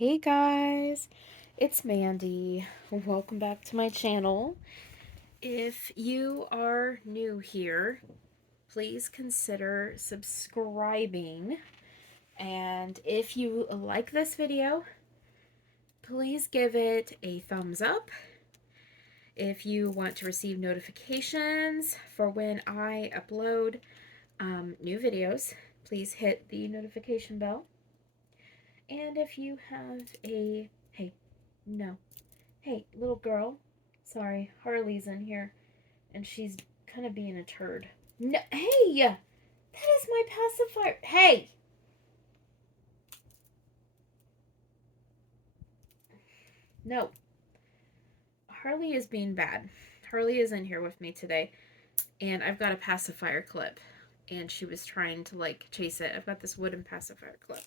Hey guys, it's Mandy. Welcome back to my channel. If you are new here, please consider subscribing. And if you like this video, please give it a thumbs up. If you want to receive notifications for when I upload new videos, please hit the notification bell. And if you have hey, no. Hey, little girl. Sorry, Harley's in here, and she's kind of being a turd. No, hey! That is my pacifier. Hey! No. Harley is being bad. Harley is in here with me today, and I've got a pacifier clip, and she was trying to, chase it. I've got this wooden pacifier clip.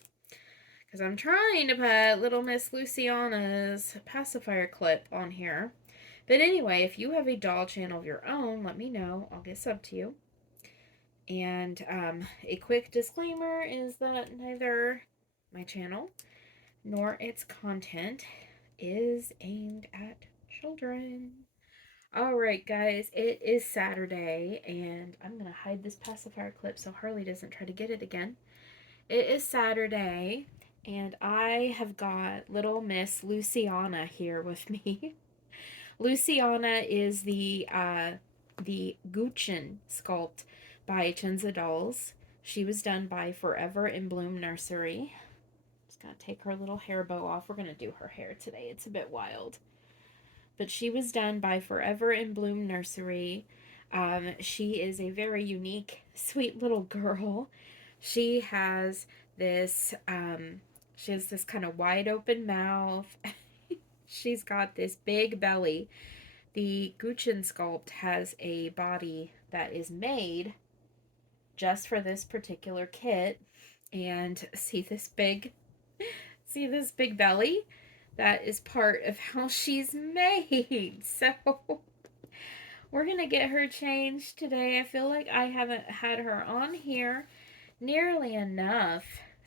Because I'm trying to put little Miss Luciana's pacifier clip on here. But anyway, if you have a doll channel of your own, let me know. I'll get sub to you. And a quick disclaimer is that neither my channel nor its content is aimed at children. Alright, guys, it is Saturday, and I'm going to hide this pacifier clip so Harley doesn't try to get it again. It is Saturday, and I have got little Miss Luciana here with me. Luciana is the Guchin sculpt by Chenza Dolls. She was done by Forever in Bloom Nursery. Just gonna take her little hair bow off. We're gonna do her hair today. It's a bit wild. But she was done by Forever in Bloom Nursery. She is a very unique, sweet little girl. She has this kind of wide open mouth. She's got this big belly. The Guchin sculpt has a body that is made just for this particular kit. And see this big belly? That is part of how she's made. So we're going to get her changed today. I feel like I haven't had her on here nearly enough.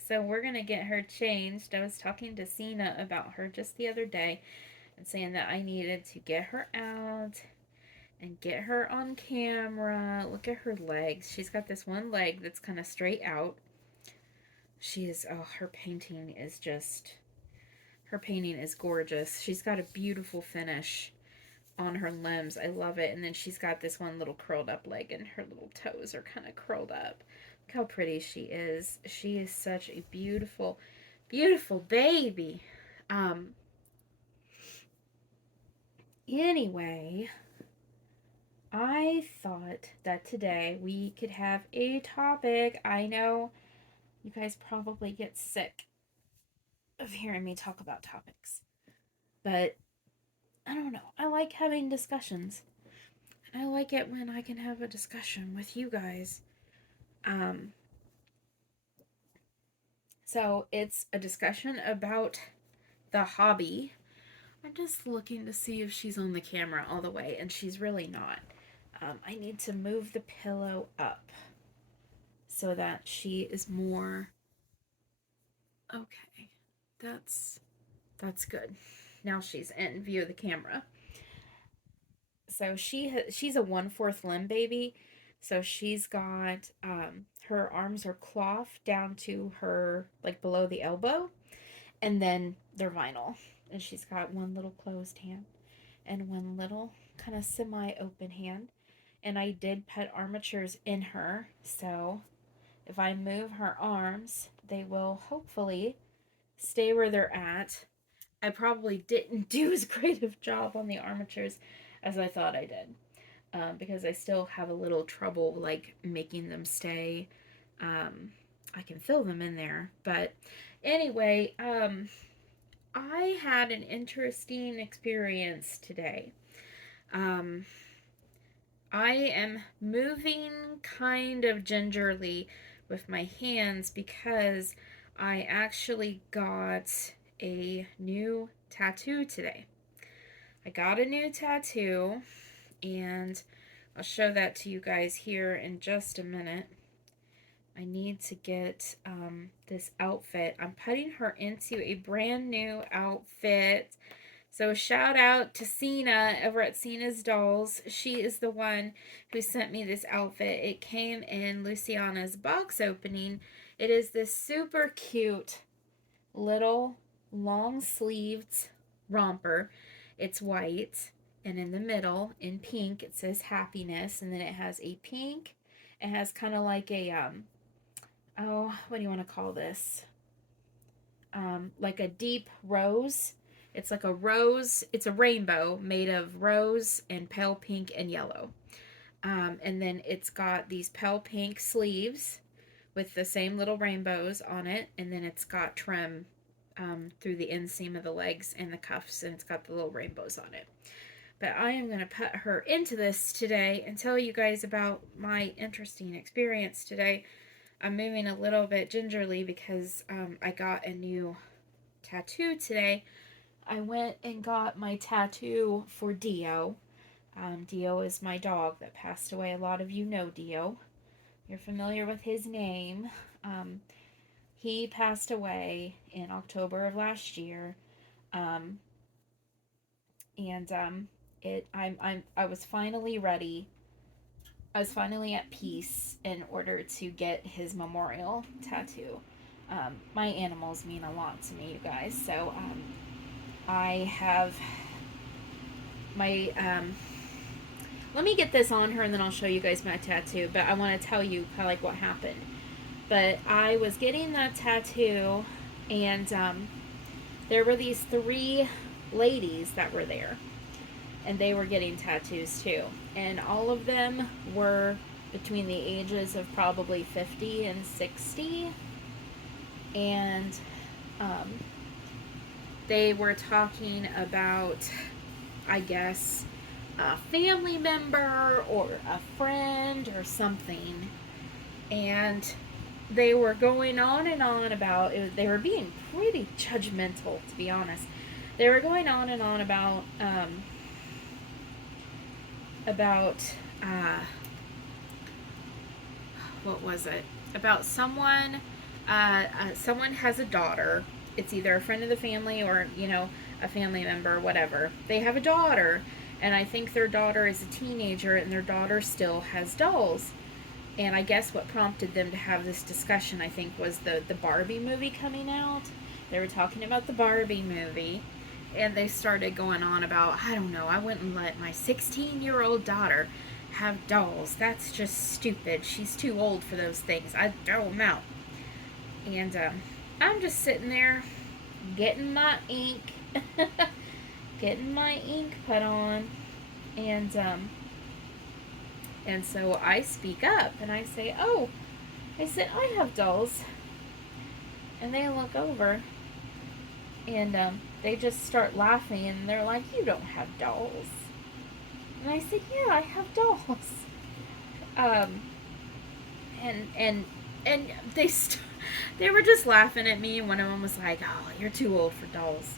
So we're going to get her changed. I was talking to Cena about her just the other day and saying that I needed to get her out and get her on camera. Look at her legs. She's got this one leg that's kind of straight out. Her painting is gorgeous. She's got a beautiful finish on her limbs. I love it. And then she's got this one little curled up leg, and her little toes are kind of curled up. Look how pretty she is. She is such a beautiful, beautiful baby. Anyway, I thought that today we could have a topic. I know you guys probably get sick of hearing me talk about topics, but I don't know. I like having discussions, and I like it when I can have a discussion with you guys. So it's a discussion about the hobby. I'm just looking to see if she's on the camera all the way, and she's really not. I need to move the pillow up so that she is more okay. That's good. Now she's in view of the camera. So she's a 1/4 limb baby. So she's got her arms are cloth down to her like below the elbow, and then they're vinyl. And she's got one little closed hand and one little kind of semi open hand. And I did put armatures in her, so if I move her arms, they will hopefully stay where they're at. I probably didn't do as great of a job on the armatures as I thought I did, because I still have a little trouble like making them stay. I can fill them in there, but anyway, I had an interesting experience today. Um, I am moving kind of gingerly with my hands because I actually got a new tattoo today. I got a new tattoo, and I'll show that to you guys here in just a minute. I need to get this outfit. I'm putting her into a brand new outfit. So shout out to Cena over at Cena's Dolls. She is the one who sent me this outfit. It came in Luciana's box opening. It is this super cute little long sleeved romper. It's white, and in the middle in pink it says happiness, and then it has a pink. It has kind of like a oh, what do you want to call this? Like a deep rose. It's like a rose. It's a rainbow made of rose and pale pink and yellow. And then it's got these pale pink sleeves with the same little rainbows on it. And then it's got trim through the inseam of the legs and the cuffs. And it's got the little rainbows on it. But I am going to put her into this today and tell you guys about my interesting experience today. I'm moving a little bit gingerly because I got a new tattoo today. I went and got my tattoo for Dio. Dio is my dog that passed away. A lot of you know Dio. You're familiar with his name. He passed away in October of last year. I was finally ready. I was finally at peace in order to get his memorial tattoo. My animals mean a lot to me, you guys. So I have my let me get this on her and then I'll show you guys my tattoo. But I want to tell you kind of like what happened. But I was getting that tattoo, and there were these 3 ladies that were there, and they were getting tattoos too. And all of them were between the ages of probably 50 and 60. And they were talking about, I guess, a family member or a friend or something. And they were going on and on about it. They were being pretty judgmental, to be honest. They were going on and on about what was it? About someone. Someone has a daughter. It's either a friend of the family or, a family member, whatever. They have a daughter, and I think their daughter is a teenager, and their daughter still has dolls. And I guess what prompted them to have this discussion, I think, was the Barbie movie coming out. They were talking about the Barbie movie, and they started going on about, I don't know, I wouldn't let my 16-year-old daughter have dolls. That's just stupid. She's too old for those things. I'd throw them out. And I'm just sitting there getting my ink, getting my ink put on, and so I speak up and I say, "Oh," I said, "I have dolls." And they look over and they just start laughing, and they're like, "You don't have dolls." And I said, "Yeah, I have dolls." And they were just laughing at me. One of them was like, "Oh, you're too old for dolls."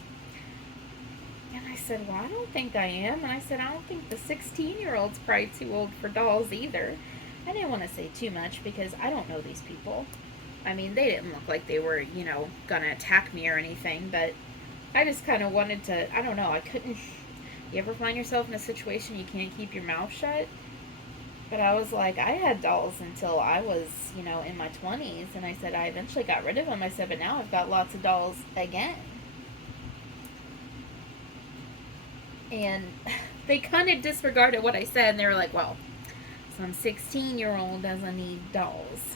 And I said, "Well, I don't think I am." And I said, "I don't think the 16-year-old's probably too old for dolls either." I didn't want to say too much because I don't know these people. I mean, they didn't look like they were, gonna attack me or anything, but I just kind of wanted to, I don't know, I couldn't. You ever find yourself in a situation you can't keep your mouth shut? But I was like, I had dolls until I was, in my 20s, and I said I eventually got rid of them. I said, but now I've got lots of dolls again. And they kind of disregarded what I said, and they were like, well, some 16-year-old doesn't need dolls.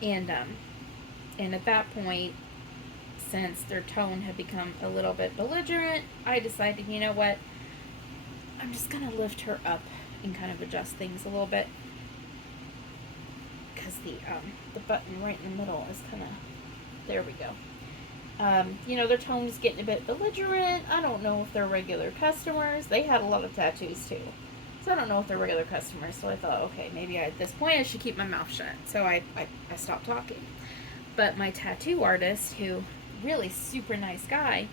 And at that point, since their tone had become a little bit belligerent, I decided, you know what, I'm just going to lift her up and kind of adjust things a little bit. Because the button right in the middle is kind of, there we go. Their tone is getting a bit belligerent. I don't know if they're regular customers. They had a lot of tattoos too. So I don't know if they're regular customers. So I thought, okay, maybe at this point I should keep my mouth shut. So I stopped talking. But my tattoo artist, who really super nice guy,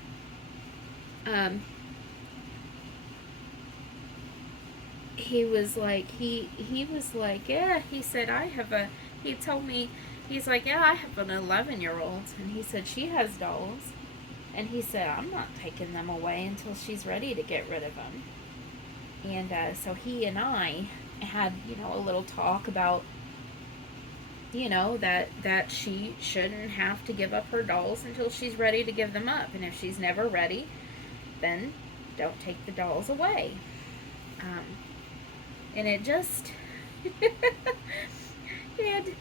he was like, he was like, yeah, he said, he told me, he's like, yeah, I have an 11-year-old, and he said she has dolls, and he said, I'm not taking them away until she's ready to get rid of them. And so he and I had, a little talk about, that she shouldn't have to give up her dolls until she's ready to give them up, and if she's never ready, then don't take the dolls away. um, and it just and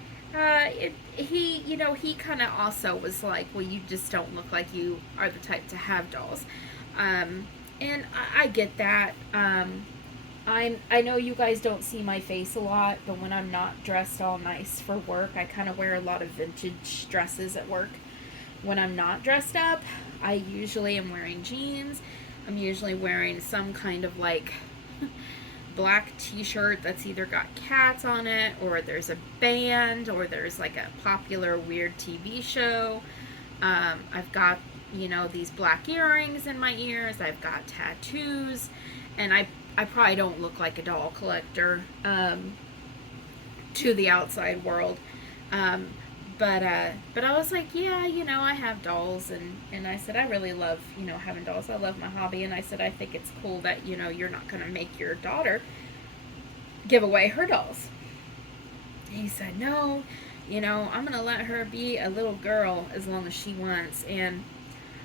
he kind of also was like, well, you just don't look like you are the type to have dolls. And I get that. I know you guys don't see my face a lot, but when I'm not dressed all nice for work, I kind of wear a lot of vintage dresses at work. When I'm not dressed up, I usually am wearing jeans. I'm usually wearing some kind of like black t-shirt that's either got cats on it, or there's a band, or there's like a popular weird TV show. I've got, these black earrings in my ears. I've got tattoos, and I probably don't look like a doll collector to the outside world. Um, but I was like, yeah, I have dolls, and I said I really love, having dolls. I love my hobby, and I said I think it's cool that, you're not going to make your daughter give away her dolls. And he said, no, I'm going to let her be a little girl as long as she wants. And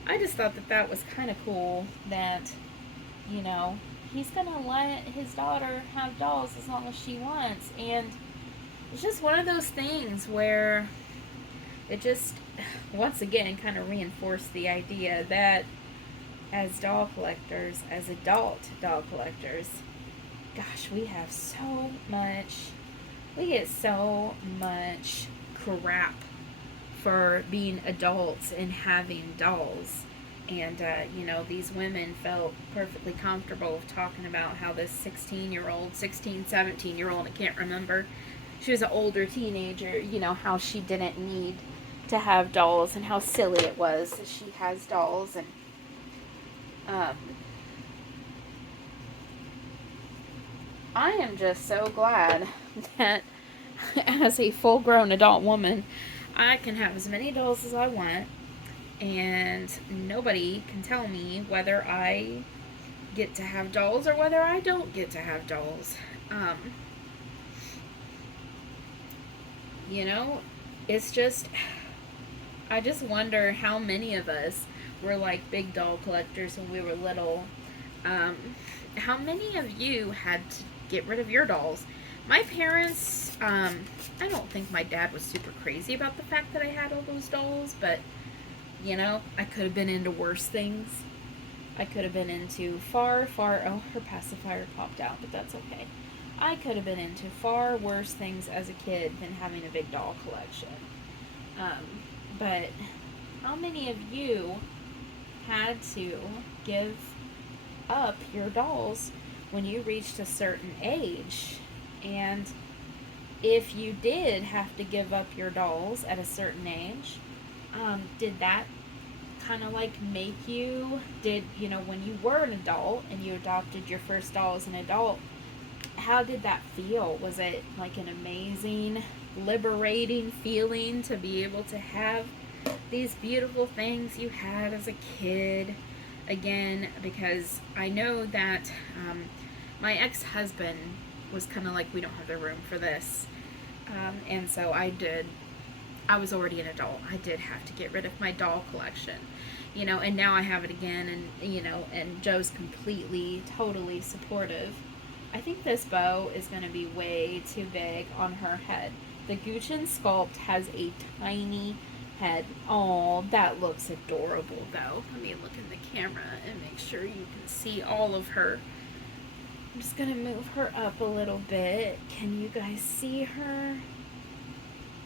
I just thought that was kind of cool that, you know, he's going to let his daughter have dolls as long as she wants. And it's just one of those things where it just, once again, kind of reinforced the idea that as doll collectors, as adult doll collectors, gosh, we get so much crap for being adults and having dolls. And, these women felt perfectly comfortable talking about how this 17-year old, I can't remember, she was an older teenager, how she didn't need to have dolls and how silly it was that she has dolls. And um, I am just so glad that as a full grown adult woman, I can have as many dolls as I want, and nobody can tell me whether I get to have dolls or whether I don't get to have dolls. Um, it's just, I just wonder how many of us were like big doll collectors when we were little. Um, how many of you had to get rid of your dolls? My parents, I don't think my dad was super crazy about the fact that I had all those dolls, but, I could have been into worse things. I could have been into far, oh, her pacifier popped out, but that's okay. I could have been into far worse things as a kid than having a big doll collection. But how many of you had to give up your dolls when you reached a certain age? And if you did have to give up your dolls at a certain age, did that kind of like make you, when you were an adult and you adopted your first doll as an adult, how did that feel? Was it like an amazing, liberating feeling to be able to have these beautiful things you had as a kid again? Because I know that my ex-husband was kind of like, we don't have the room for this. And so I was already an adult. I did have to get rid of my doll collection, and now I have it again, and, and Joe's completely, totally supportive. I think this bow is going to be way too big on her head. The Gucci Sculpt has a tiny head. Oh, that looks adorable, though. Let me look in the camera and make sure you can see all of her. I'm just going to move her up a little bit. Can you guys see her?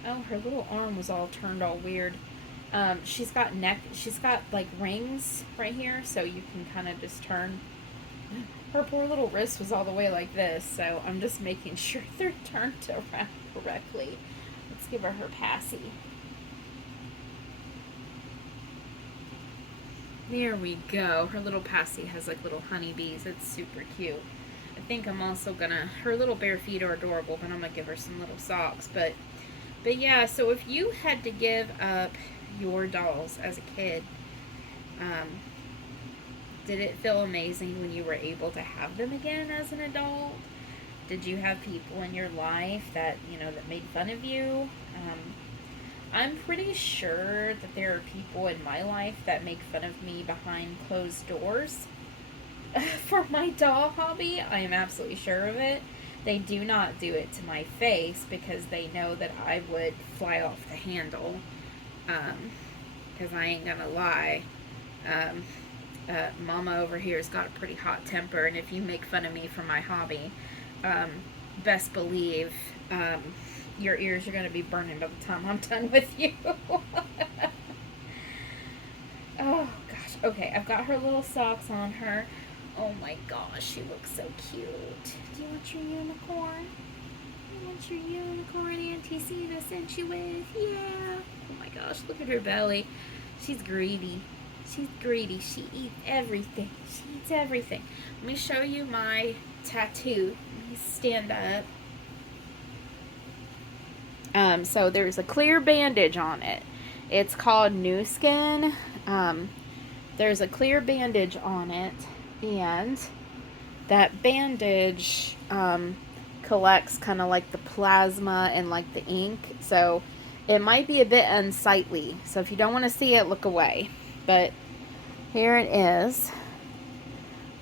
Oh, her little arm was all turned all weird. She's got like rings right here, so you can kind of just turn. Her poor little wrist was all the way like this, so I'm just making sure they're turned around correctly. Let's give her passy. There we go. Her little passy has like little honeybees. It's super cute. I think I'm also gonna, her little bare feet are adorable, but I'm gonna give her some little socks. But yeah, so if you had to give up your dolls as a kid, um, did it feel amazing when you were able to have them again as an adult? Did you have people in your life that, that made fun of you? I'm pretty sure that there are people in my life that make fun of me behind closed doors for my doll hobby. I am absolutely sure of it. They do not do it to my face because they know that I would fly off the handle. Because I ain't gonna lie. Um, Mama over here has got a pretty hot temper, and if you make fun of me for my hobby, um, best believe your ears are going to be burning by the time I'm done with you. Oh, gosh. Okay, I've got her little socks on her. Oh my gosh, she looks so cute. Do you want your unicorn? You want your unicorn Auntie Cena sent you with? Yeah. Oh my gosh, look at her belly. She's greedy. She's greedy. She eats everything. She eats everything. Let me show you my tattoo. Let me stand up. So there's a clear bandage on it. It's called Nu Skin. There's a clear bandage on it, and that bandage collects kind of like the plasma and like the ink. So it might be a bit unsightly. So if you don't want to see it, look away. But here it is.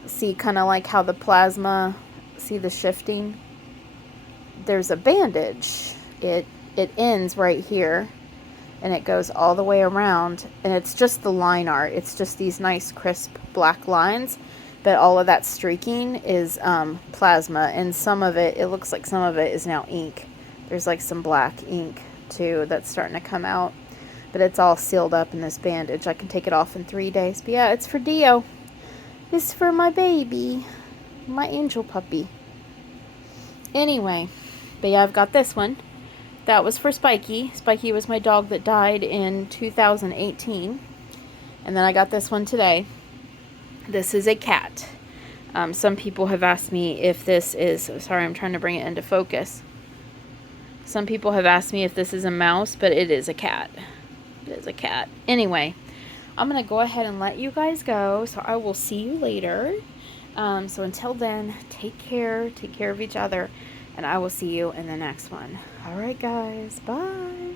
See kind of like how the plasma, see the shifting? There's a bandage. It ends right here, and it goes all the way around, and it's just the line art. It's just these nice crisp black lines, but all of that streaking is plasma, and some of it looks like some of it is now ink. There's like some black ink too that's starting to come out, but it's all sealed up in this bandage. I can take it off in 3 days. But yeah, it's for Dio. It's for my baby, my angel puppy. Anyway, but yeah, I've got this one. That was for Spiky. Spiky was my dog that died in 2018. And then I got this one today. This is a cat. Some people have asked me if this is... Sorry, I'm trying to bring it into focus. Some people have asked me if this is a mouse, but it is a cat. It is a cat. Anyway, I'm going to go ahead and let you guys go. So I will see you later. So until then, take care. Take care of each other. And I will see you in the next one. All right, guys. Bye.